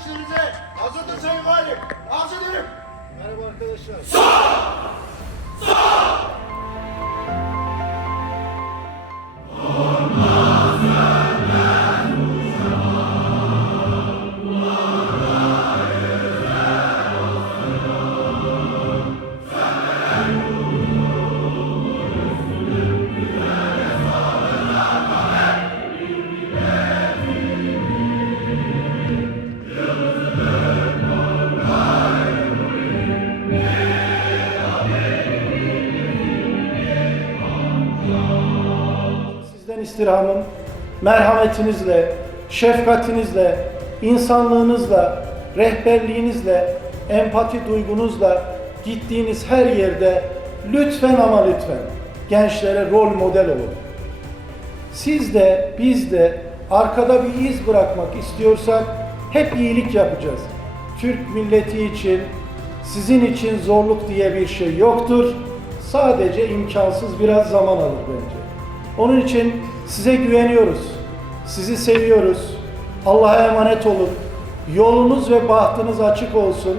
işlerinize. Hazırdır Sayın Valim. Arz ederim. Merhaba arkadaşlar. Sağ! İstirhamım merhametinizle, şefkatinizle, insanlığınızla, rehberliğinizle, empati duygunuzla gittiğiniz her yerde lütfen ama lütfen gençlere rol model olun. Siz de biz de arkada bir iz bırakmak istiyorsak hep iyilik yapacağız. Türk milleti için, sizin için zorluk diye bir şey yoktur. Sadece imkansız biraz zaman alır bence. Onun için size güveniyoruz. Sizi seviyoruz. Allah'a emanet olun. Yolunuz ve bahtınız açık olsun.